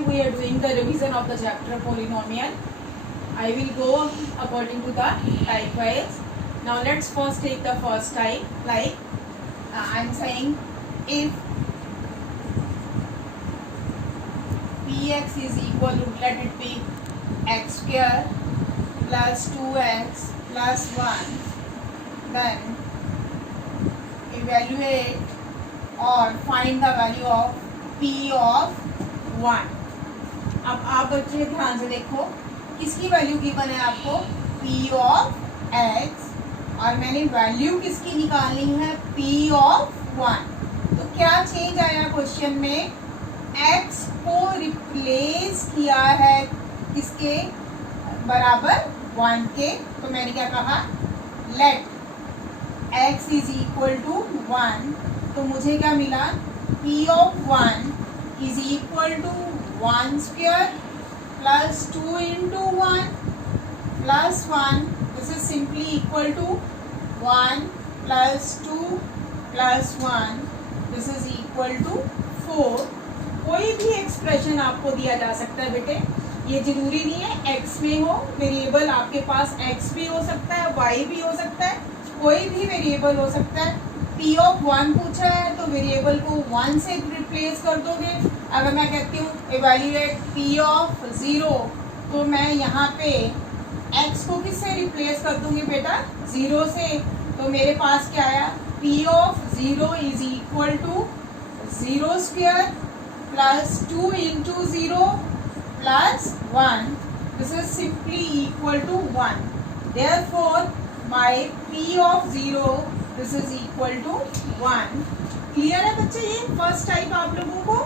still we are doing the revision of the chapter polynomial. I will go according to the type wise. Now let's first take the first type. Like I'm saying, if px is equal to, let it be x square plus 2x plus 1, then evaluate or find the value of p of 1. अब आप बच्चे ध्यान से देखो, किसकी value given है आपको, p of x, और मैंने वैल्यू किसकी निकालनी है, p ऑफ 1. तो क्या चेंज आया क्वेश्चन में, x को रिप्लेस किया है किसके बराबर, 1 के. तो मैंने क्या कहा, let x is equal to 1. तो मुझे क्या मिला, p of 1 is equal to 1 square plus 2 into 1 plus 1. This is simply equal to 1 plus 2 plus 1. This is equal to 4. कोई भी एक्सप्रेशन आपको दिया जा सकता है बेटे, ये जरूरी नहीं है x में हो. वेरिएबल आपके पास x भी हो सकता है, y भी हो सकता है, कोई भी वेरिएबल हो सकता है. p ऑफ 1 पूछा है तो वेरिएबल को 1 से रिप्लेस कर दोगे. अगर मैं कहती हूँ इवेल्युएट p ऑफ 0, तो मैं यहाँ पे x को किससे रिप्लेस कर दूंगी बेटा, 0 से. तो मेरे पास क्या आया, p of 0 is equal to 0 square plus 2 into 0 plus 1. This is simply equal to 1. Therefore my p of 0 this is equal to 1. Clear है बच्चे, ये फर्स्ट टाइप आप लोगों को.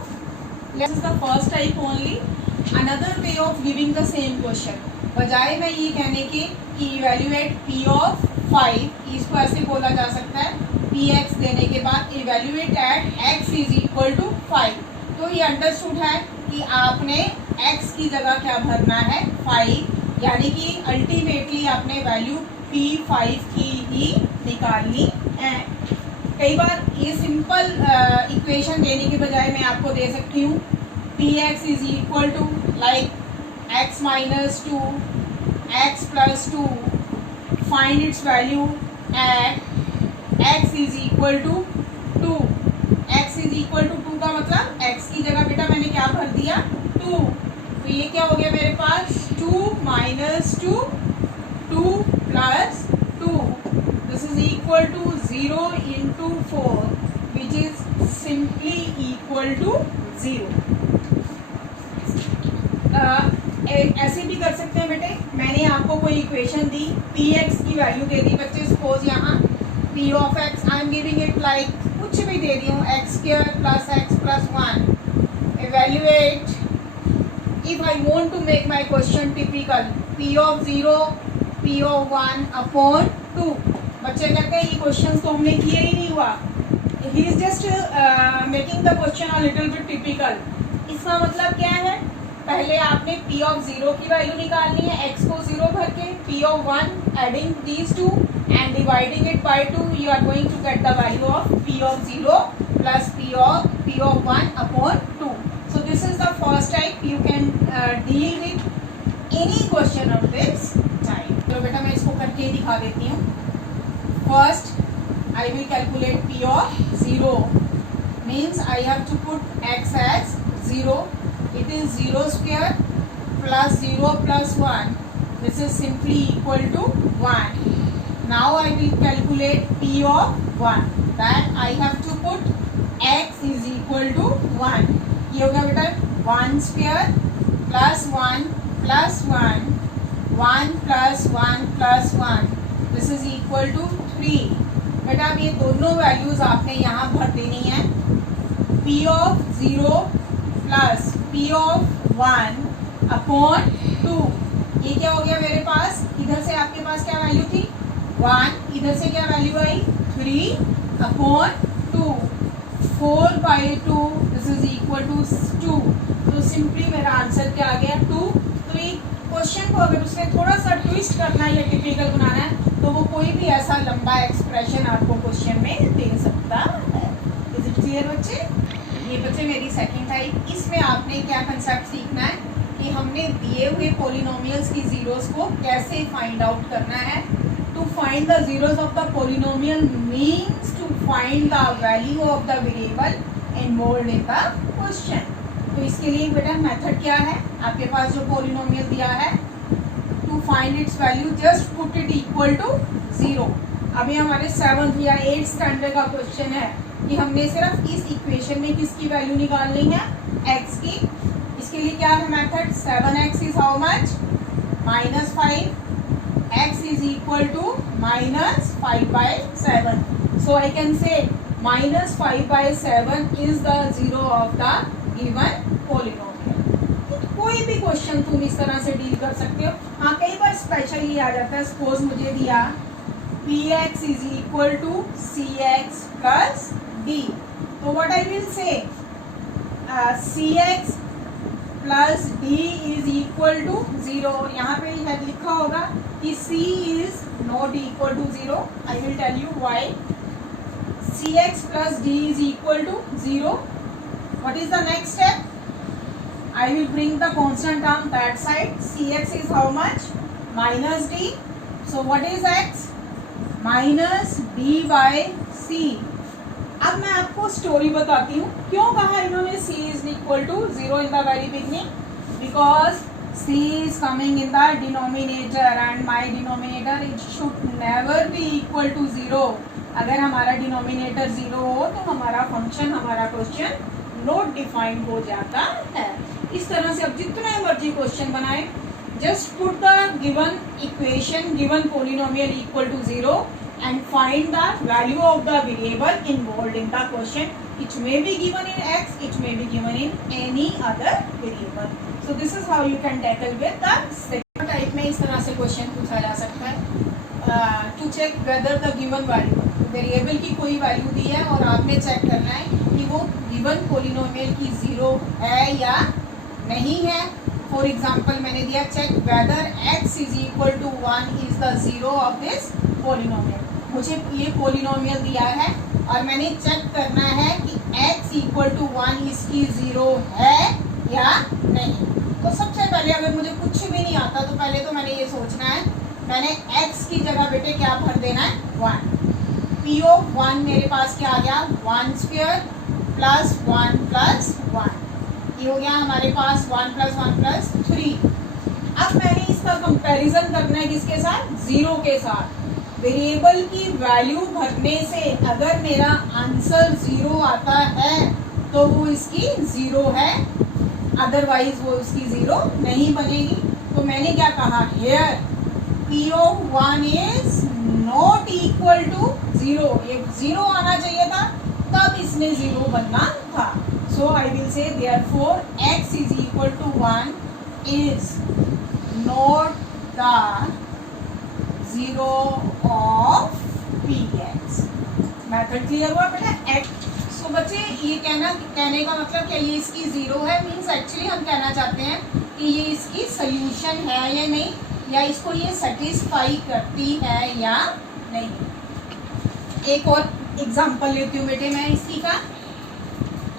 This is the first type only. Another way of giving the same question, बजाय मैं ये कहने के कि इवेल्युएट p ऑफ 5, इसको ऐसे बोला जा सकता है, px देने के बाद evaluate at x is equal to 5. तो ये अंडरस्टूड है कि आपने x की जगह क्या भरना है, 5, यानी कि अल्टीमेटली आपने वैल्यू p5 की ही निकालनी है. कई बार ये सिंपल इक्वेशन देने के बजाय मैं आपको दे सकती हूँ px is equal to like x minus 2 x plus 2, find its value at x is equal to 2. x is equal to 2 का मतलब x की जगह बेटा मैंने क्या भर दिया, 2. तो ये क्या हो गया मेरे पास, 2 minus 2, 2 plus 2. This is equal to 0 into 4 which is simply equal to 0. ऐसे भी कर सकते हैं बेटे, मैंने आपको कोई इक्वेशन दी, px की वैल्यू दे दी बच्चे, सपोज यहाँ p of x I am giving it like कुछ भी दे दी हूँ, x square plus x plus 1. Evaluate, if I want to make my question typical, p of 0 p of 1 upon 2. बच्चे कहते हैं ये क्वेश्चन तो हमने किया ही नहीं हुआ, he is just making the question a little bit typical. इसका मतलब क्या है, पहले आपने p ऑफ 0 की वैल्यू निकालनी है, x को 0 भर के, p of 1 adding these two and dividing it by 2, you are going to get the value of p of 0 plus p of 1 upon 2. So this is the first type. You can deal with any question of this type. चलो बेटा मैं इसको करके दिखा देती हूँ. First I will calculate p of 0, means I have to put x as 0. It is 0 square plus 0 plus 1. This is simply equal to 1. Now I will calculate p of 1. That I have to put x is equal to 1. ये हो गया बेटा 1 square plus 1 plus 1, 1 plus 1 plus 1. This is equal to 3. बेटा अब ये दोनों values आपने यहाँ भर देनी है. p of 0 plus p of 1 upon 2. ये क्या हो गया मेरे पास, इधर से आपके पास क्या वैल्यू थी, 1, इधर से क्या वैल्यू आई, 3 upon 2. 4 by 2 this is equal to 2. तो सिंपली मेरा आंसर क्या आ गया, 2. तो ये क्वेश्चन को अगर उसमें थोड़ा सा ट्विस्ट करना है या टिपिकल बनाना है तो वो कोई भी ऐसा लंबा एक्सप्रेशन आपको क्वेश्चन में दे सकता है. इज इट क्लियर बच्चे? ये बच्चे मेरी सेकंड टाइप. इसमें आपने क्या कंसेप्ट सीखना हमने दिए हुए पोलिनोमियल्स की जीरोस को कैसे फाइंड आउट करना है. To find the zeros of the polynomial means to find the value of the variable involved in the question. तो इसके लिए बेटा मेथड क्या है, आपके पास जो पोलिनोमियल दिया है, to find its value just put it equal to 0. अभी हमारे 7th या 8th स्टैंडर्ड का क्वेश्चन है कि हमने सिर्फ इस इक्वेशन में किसकी वैल्यू निकालनी है, x की. इसके लिए क्या है method, 7x is how much, -5, x is equal to -5/7. So I can say -5/7 is the zero of the given polynomial. कोई भी क्वेश्चन तुम इस तरह से डील कर सकते हो. हाँ, कई बार स्पेशल ये आ जाता है. सपोज मुझे दिया px is equal to cx plus d. तो what I will say, cx plus d is equal to 0. और यहाँ पे लिखा होगा कि c is not equal to 0. I will tell you why. cx plus d is equal to 0. What is the next step? I will bring the constant term that side. Cx is how much? Minus d. So what is x? Minus d by c. अब मैं आपको story बताती हूँ क्यों कहा इन्होंने c is equal to 0 in the very beginning. Because c is coming in the denominator and my denominator it should never be equal to 0. अगर हमारा डिनोमिनेटर 0 हो तो हमारा फंक्शन, हमारा क्वेश्चन नोट डिफाइंड हो जाता है. इस तरह से अब जितने मर्जी क्वेश्चन बनाए, just put the given equation, given polynomial equal to 0 and find the value of the variable involved in the question. It may be given in x, it may be given in any other variable. So this is how you can tackle with the second type में. इस तरह से question पूछा जा सकता है to check whether the given value, variable की कोई वैल्यू दी है और आपने चेक करना है कि वो गिवन पोलिनोमियल की 0 है या नहीं है. फॉर एग्जांपल मैंने दिया check whether x is equal to 1 is the 0 of this polynomial. मुझे ये पोलिनोमियल दिया है और मैंने चेक करना है कि x इक्वल टू 1 इसकी 0 है या नहीं. तो सबसे पहले अगर मुझे कुछ भी नहीं आता तो पहले तो मैंने ये सोचना है, मैंने x की जगह बेटे क्या भर देना है, 1. p ऑफ 1 मेरे पास क्या आ गया, 1 स्क्वायर प्लस 1 प्लस 1. ये हो गया हमारे पास 1 प्लस 1 प्लस 3. अब मैंने इसका कंपैरिजन करना है किसके साथ, 0 के साथ. वेरिएबल की वैल्यू भरने से अगर मेरा आंसर 0 आता है तो वो इसकी 0 है, अदरवाइज वो इसकी 0 नहीं बनेगी. तो मैंने क्या कहा, here p of 1 is not equal to 0. ये 0 आना चाहिए था तब इसने 0 बनना था. So I will say therefore x is equal to 1 is not the 0 of px. Method clear हुआ बेटा. x. सो बच्चे ये कहने का मतलब क्या, ये इसकी 0 है, मीन्स एक्चुअली हम कहना चाहते हैं कि ये इसकी सोल्यूशन है या नहीं, या इसको ये सेटिस्फाई करती है या नहीं. एक और एग्जांपल लेती हूँ बेटे मैं इसी का.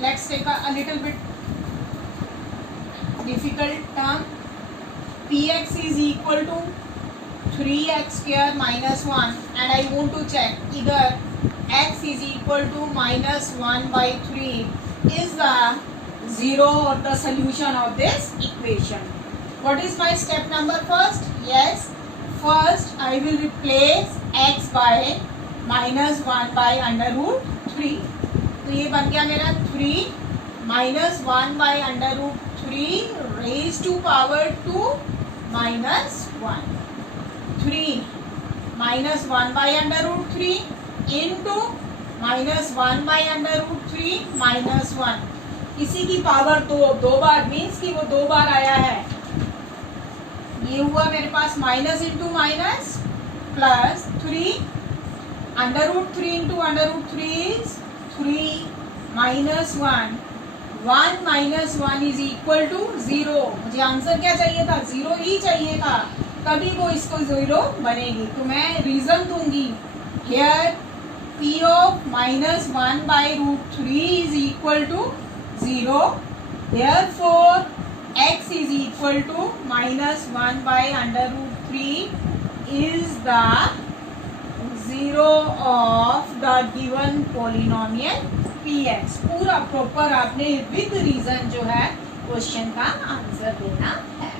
Let's take a little bit difficult term. px is equal to 3x square minus 1 and I want to check either x is equal to -1 by 3 is the 0 or the solution of this equation. What is my step number first? Yes, first I will replace x by -1 by under root 3. तो ये बन गया मेरा 3 -1 by under root 3 raised to power 2 -1. 3 -1 by under root 3 into -1 by under root 3 -1. इसी की power दो बार, means कि वो 2 बार आया है. ये हुआ मेरे पास minus into minus plus 3 under root 3 into under root 3 is 3 -1. 1 - 1 is equal to 0. मुझे आंसर क्या चाहिए था, 0 ही चाहिए था, तभी वो इसको 0 बनेगी. तो मैं रीजन दूंगी, here p of -1 by root 3 is equal to 0. Therefore x is equal equal to -1/√3 is the zero of the given polynomial px। पूरा प्रॉपर आपने विद रीजन जो है क्वेश्चन का आंसर देना है।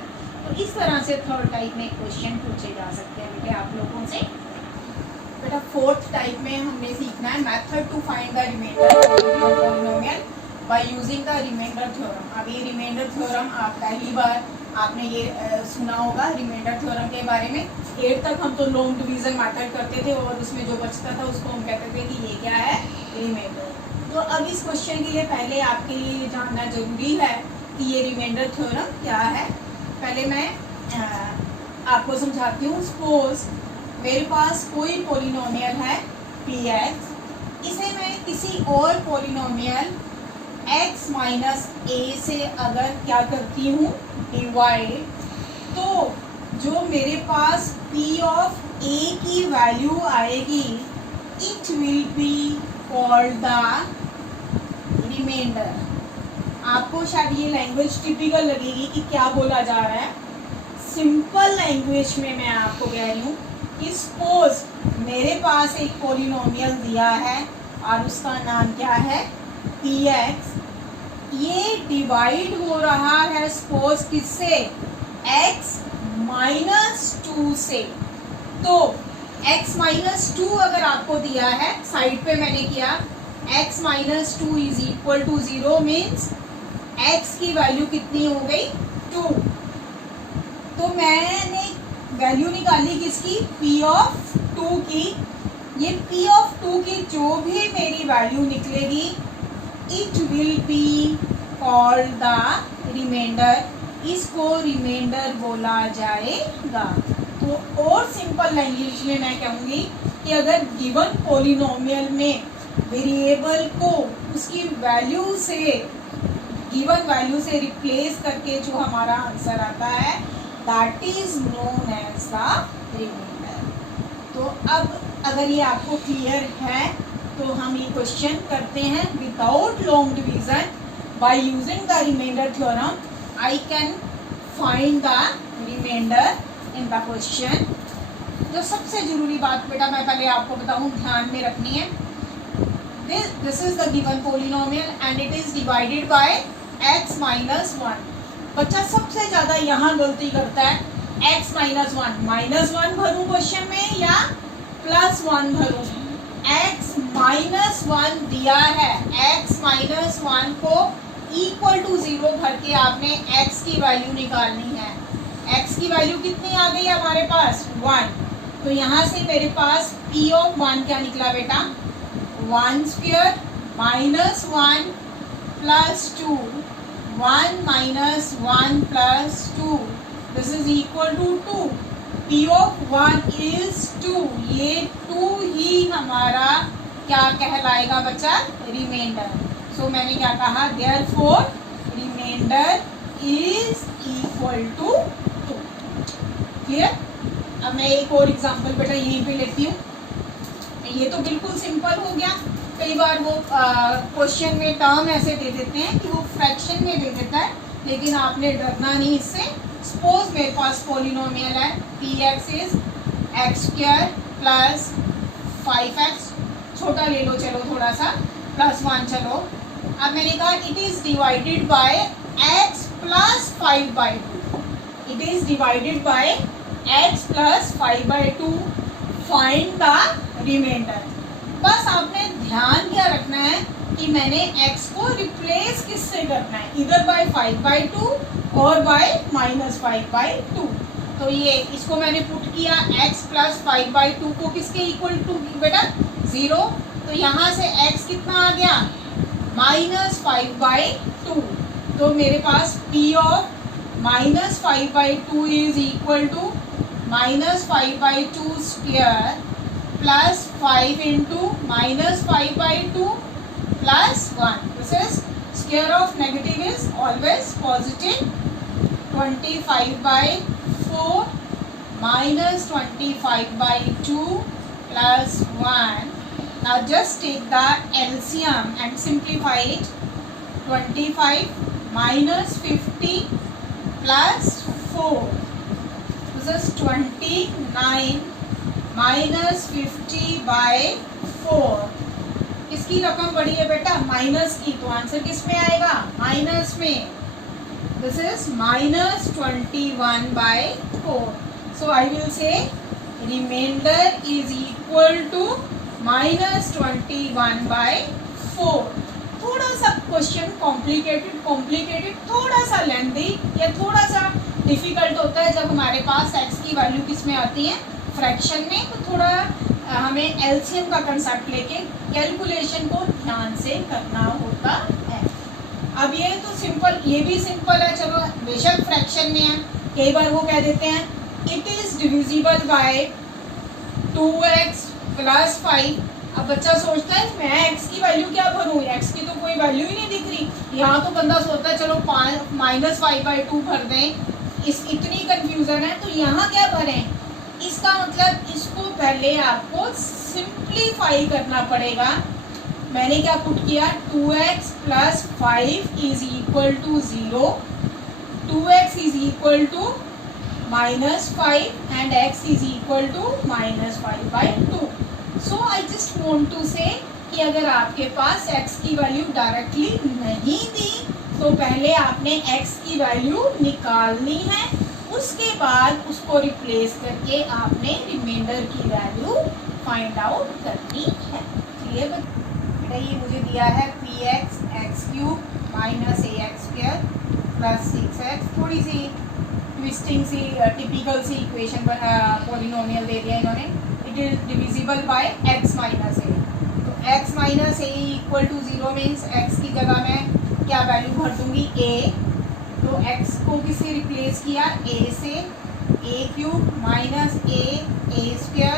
तो इस तरह से थर्ड टाइप में क्वेश्चन पूछे जा सकते हैं बेटे आप लोगों से। बेटा फोर्थ टाइप में हमने सीखना है method to find the remainder polynomial by using the remainder theorem. अब ये रिमाइंडर थ्योरम आप पहली बार आपने ये सुना होगा रिमाइंडर थ्योरम के बारे में। 8 तक हम तो लॉन्ग डिवीजन मेथड करते थे और उसमें जो बचता था उसको हम कहते थे कि ये क्या है, रिमाइंडर। तो अब इस क्वेश्चन के लिए पहले आपके लिए जानना जरूरी है कि ये रिमाइंडर थ्योरम क्या है। पहले मैं आपको समझाती हूँ। सपोज मेरे पास कोई पॉलिनोमियल है px, इसे मैं किसी और पॉलिनोमियल x माइनस a से अगर क्या करती हूँ डिवाइड, तो जो मेरे पास p ऑफ a की वैल्यू आएगी it will be called the remainder. आपको शायद ये लैंग्वेज टिपिकल लगेगी कि क्या बोला जा रहा है। सिंपल लैंग्वेज में मैं आपको कह रही हूँ कि सपोज मेरे पास एक पॉलिनोमियल दिया है और उसका नाम क्या है px। ये डिवाइड हो रहा है सपोज किससे, x -2 से। तो x -2 अगर आपको दिया है, साइड पे मैंने किया x -2 is equal to 0 means x की वैल्यू कितनी हो गई 2। तो मैंने वैल्यू निकाली किसकी, p ऑफ 2 की। ये p ऑफ 2 की जो भी मेरी वैल्यू निकलेगी it will be called the remainder. इसको रिमाइंडर बोला जाएगा। तो और सिंपल लैंग्वेज में मैं कहूँगी कि अगर गिवन पॉलिनोमियल में वेरिएबल को उसकी वैल्यू से, गिवन वैल्यू से रिप्लेस करके जो हमारा आंसर आता है that is known as the remainder. तो अब अगर ये आपको क्लियर है तो हम ये क्वेश्चन करते हैं without long division. By using the remainder theorem I can find the remainder in the question. जो सबसे जरूरी बात बेटा मैं पहले आपको बताऊं ध्यान में रखनी है, this is the given polynomial and it is divided by x -1। बच्चा सबसे ज्यादा यहाँ गलती करता है x -1 भरूं क्वेश्चन में या +1 भरूं। x -1 दिया है, x -1 को इक्वल टू 0 भर के आपने x की वैल्यू निकालनी है। x की वैल्यू कितनी आ गई हमारे पास 1। तो यहाँ से मेरे पास p ऑफ 1 क्या निकला बेटा 1² -1 + 2 1 - 1 + 2 this is equal to 2। p of 1 is 2। ये 2 ही हमारा क्या कहलाएगा बच्चा रिमाइंडर। सो मैंने क्या कहा therefore remainder is equal to 2। Clear. अब मैं एक और एग्जांपल बेटा यहीं पे लेती हूँ। ये तो बिल्कुल सिंपल हो गया। कई बार वो क्वेश्चन में टर्म ऐसे दे देते हैं कि वो फ्रैक्शन में दे देता है, लेकिन आपने डरना नहीं इससे। सपोज मेरे पास पॉलिनोमियल है px इज x² + 5x, छोटा ले लो चलो थोड़ा सा, +1 चलो। अब मैंने कहा it is divided by x + 5/2। It is divided by x + 5/2। Find the remainder. बस आपने ध्यान क्या रखना है कि मैंने x को रिप्लेस किससे करना है, इधर बाय 5/2 और बाय -5/2। तो ये इसको मैंने पुट किया x + 5/2 को किसके इक्वल टू बेटा 0। तो यहाँ से x कितना आ गया -5/2। तो मेरे पास p of -5/2 is equal to -5/2² + 5 × -5/2 + 1। This is square of negative is always positive। 25/4 -25/2 + 1। Now just take the LCM and simplify it। 25 - 50 + 4. This is 29 minus 50 by 4. किसकी रकम बड़ी है बेटा? माइनस की. तो आंसर किस में आएगा? माइनस में. This is minus 21 by 4. So I will say remainder is equal to minus 21 by 4. थोड़ा सा क्वेश्चन कॉम्प्लिकेटेड, थोड़ा सा लेंथी या थोड़ा सा डिफिकल्ट होता है जब हमारे पास एक्स की वैल्यू किस में आती है? फ्रैक्शन में. तो थोड़ा हमें एलसीएम का कंसेप्ट लेके कैलकुलेशन को ध्यान से करना होता है. अब ये तो सिंपल, ये भी सिंपल है. चलो बेशक फ्रैक्शन में है, कई बार वो कह देते हैं it is divisible bye 2x plus 5. अब बच्चा सोचता है मैं x की वैल्यू क्या भरूं? x की तो कोई वैल्यू ही नहीं दिख रही. यहाँ तो बंदा सोचता है चलो माइनस 5/2 भर दें. इतनी कंफ्यूजन है. तो यहाँ क्या भरें? इसका मतलब इसको पहले आपको सिंप्लीफाई करना पड़ेगा. मैंने क्या पुट किया? 2x plus 5 is equal to 0. 2x is equal to minus 5 and x is equal to minus 5/2. So I just want to say कि अगर आपके पास x की वैल्यू डायरेक्टली नहीं दी तो पहले आपने x की वैल्यू निकालनी है. उसके बाद उसको रिप्लेस करके आपने रिमाइंडर की वैल्यू फाइंड आउट करनी है. क्लियर बेटा? ये मुझे दिया है px x³ minus ax² plus 6x. थोड़ी सी ट्विस्टिंग सी टिपिकल सी इक्वेशन पॉलिनोमियल दे दिया इन्होंने. It is divisible by x minus a. तो x minus a equal to 0 means x की जगह मैं क्या वैल्यू भर दूंगी? a. तो x को किससे रिप्लेस किया? a से. a³ minus a²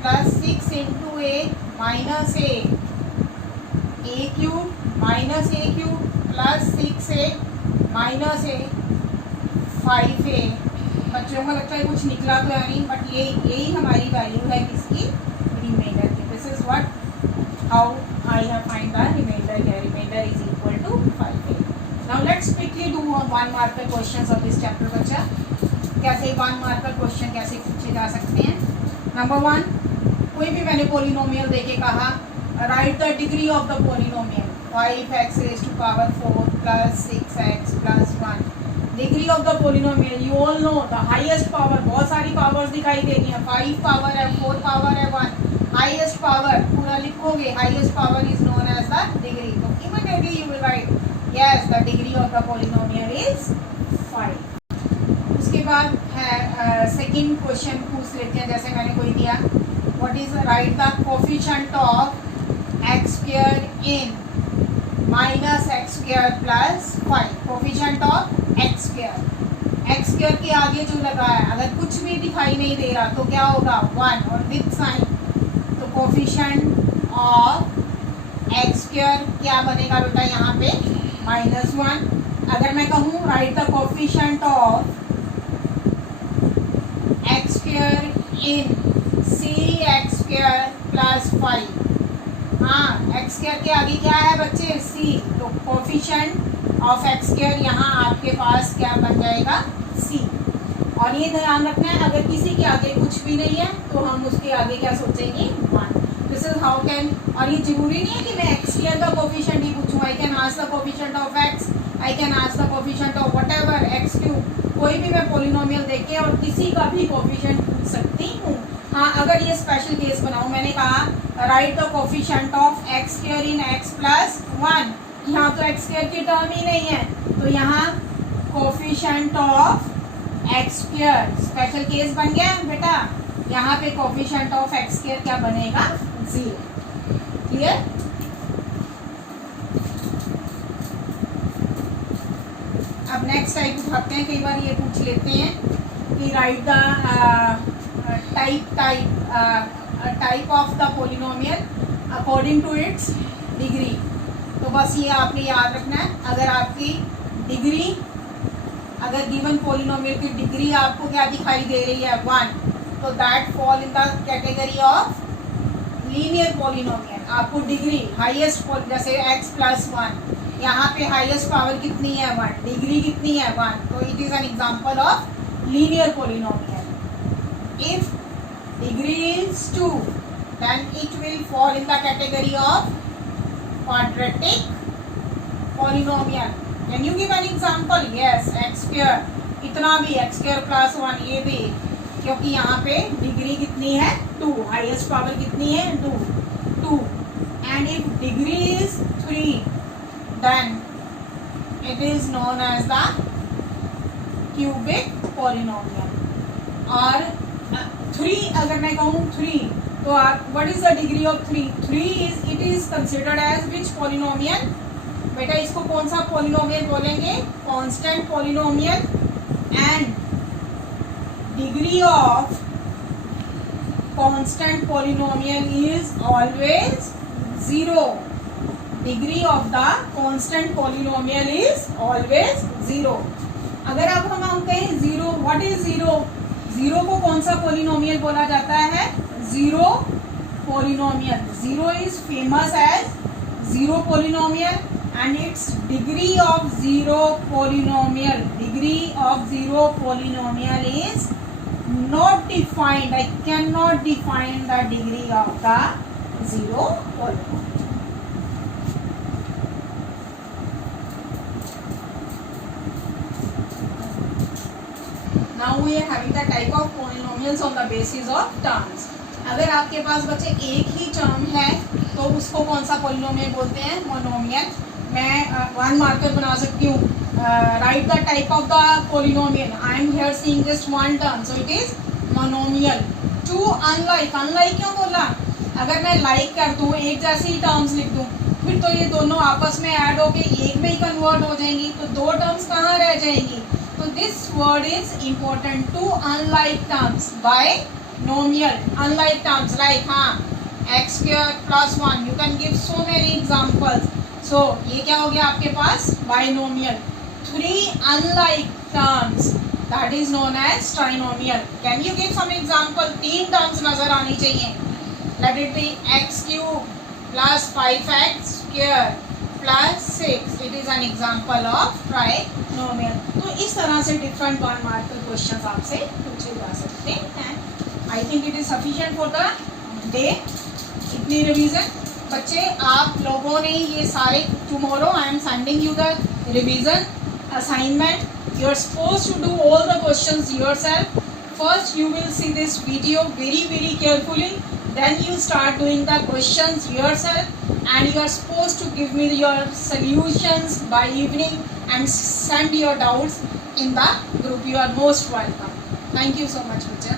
plus 6 into a minus a. a³ minus a³ plus 6a minus a 5a. बच्चों को लगता है कुछ निकला तो नहीं, बट यही हमारी वैल्यू है किसकी? रिमाइंडर की. This is what how I have find the remainder. Remainder is equal to 5a. Now let's quickly do one marker questions of this chapter. बच्चा कैसे one marker question कैसे पूछे जा सकते हैं? नंबर 1, कोई भी मैंने पोलिनोमियल देके कहा right the degree of the polynomial. 5x raised to power 4 plus 6x plus 1. Degree of the polynomial you all know the highest power. बहुत सारी पावर्स दिखाई देनी है. 5 पावर है, 4 पावर है, 1. हाईएस्ट पावर पूरा लिखोगे. Highest power is known as the degree. तो immediately you will write yes the degree of the polynomial is 5. उसके बाद है सेकंड क्वेश्चन पूछ लेते हैं. जैसे मैंने कोई दिया what is write the coefficient of x² in minus x² plus 5. coefficient of x². x² के आगे जो लगा है अगर कुछ भी दिखाई नहीं दे रहा तो क्या होगा? 1 और विद साइन. तो coefficient of x² क्या बनेगा बेटा? यहाँ पे -1. अगर मैं कहूँ right the coefficient of x² in cx² plus 5. हाँ, x² के आगे क्या है बच्चे? c. तो कोफिशिएंट ऑफ x² यहाँ आपके पास क्या बन जाएगा? c. और ये ध्यान रखना है अगर किसी के आगे कुछ भी नहीं है तो हम उसके आगे क्या सोचेंगे? 1. This is how can. और ये जरूरी नहीं है कि मैं x² का कोफिशिएंट ही पूछूं. I can ask the coefficient of x. I can ask the coefficient of whatever x³. कोई भी मैं पोलिनोमियल देके और किसी का भी कोफिशिएंट पूछ सकती हूँ. हाँ, अगर ये स्पेशल केस बनाऊँ, मैंने कहा right the coefficient of x² in x plus 1. यहाँ तो x² की टर्म ही नहीं है तो यहाँ coefficient of x² special case बन गया बेटा. यहाँ पे कोफिशिएंट ऑफ x² क्या बनेगा? 0. क्लियर? अब नेक्स्ट टाइप उठाते हैं. कई बार ये पूछ लेते हैं कि write the type of the polynomial according to its degree. तो बस ये आपने याद रखना है. अगर आपकी डिग्री, अगर गिवन पोलिनोमियल की डिग्री आपको क्या दिखाई दे रही है? 1. तो that fall in the category of linear polynomial. आपको डिग्री हाईएस्ट, जैसे x प्लस 1, यहाँ पे हाईएस्ट पावर कितनी है? 1. डिग्री कितनी है? 1. तो it is an example of linear polynomial. If degree is 2, then it will fall in the category of quadratic polynomial. Can you give an example? Yes, x square, इतना भी x square plus 1, ये भी, क्योंकि यहाँ पे degree कितनी है 2, highest power कितनी है 2. And if degree is 3, then it is known as the cubic polynomial. और 3 अगर मैं कहूँ 3, तो what is the degree of 3? 3 is considered as which polynomial? बेटा इसको कौन सा polynomial बोलेंगे? Constant polynomial. And degree of constant polynomial is always 0. Degree of the constant polynomial is always 0. अगर अब हम कहें 0, what is 0? 0 को कौन सा polynomial बोला जाता है? 0 polynomial. 0 is famous as 0 polynomial, and its degree of 0 polynomial is not defined. I cannot define the degree of the 0 polynomial. Now we are having the type of polynomials on the basis of terms. अगर आपके पास बच्चे एक ही term है तो उसको कौन सा polynomial बोलते हैं? मोनोमियल. मैं 1 मार्कर बना सकती हूँ. Write the type of the polynomial. I am here seeing just one term, so it is monomial. 2 unlike. Unlike क्यों बोला? अगर मैं like कर दूँ, एक जैसी ही टर्म्स लिख दूँ, फिर तो ये दोनों आपस में ऐड होके एक में ही कन्वर्ट हो जाएंगी, तो 2 टर्म्स कहाँ रह जाएंगी? तो this word is important. 2 unlike terms by nomial. Unlike terms like x square plus 1. You can give so many examples. So ये क्या हो गया आपके पास? Binomial. 3 unlike terms, that is known as trinomial. Can you give some example? 3 terms नजर आनी चाहिए. Let it be x cube plus 5x square plus 6. It is an example of trinomial. तो इस तरह से different 1 mark questions आपसे पूछे जा सकते हैं. I think it is sufficient for the day. इतनी रिवीजन बच्चे आप लोगों ने ये सारे. tomorrow I am sending you the revision assignment. You are supposed to do all the questions yourself. First you will see this video very carefully, then you start doing the questions yourself, and you are supposed to give me your solutions by evening and send your doubts in the group. You are most welcome. Thank you so much, bachcha.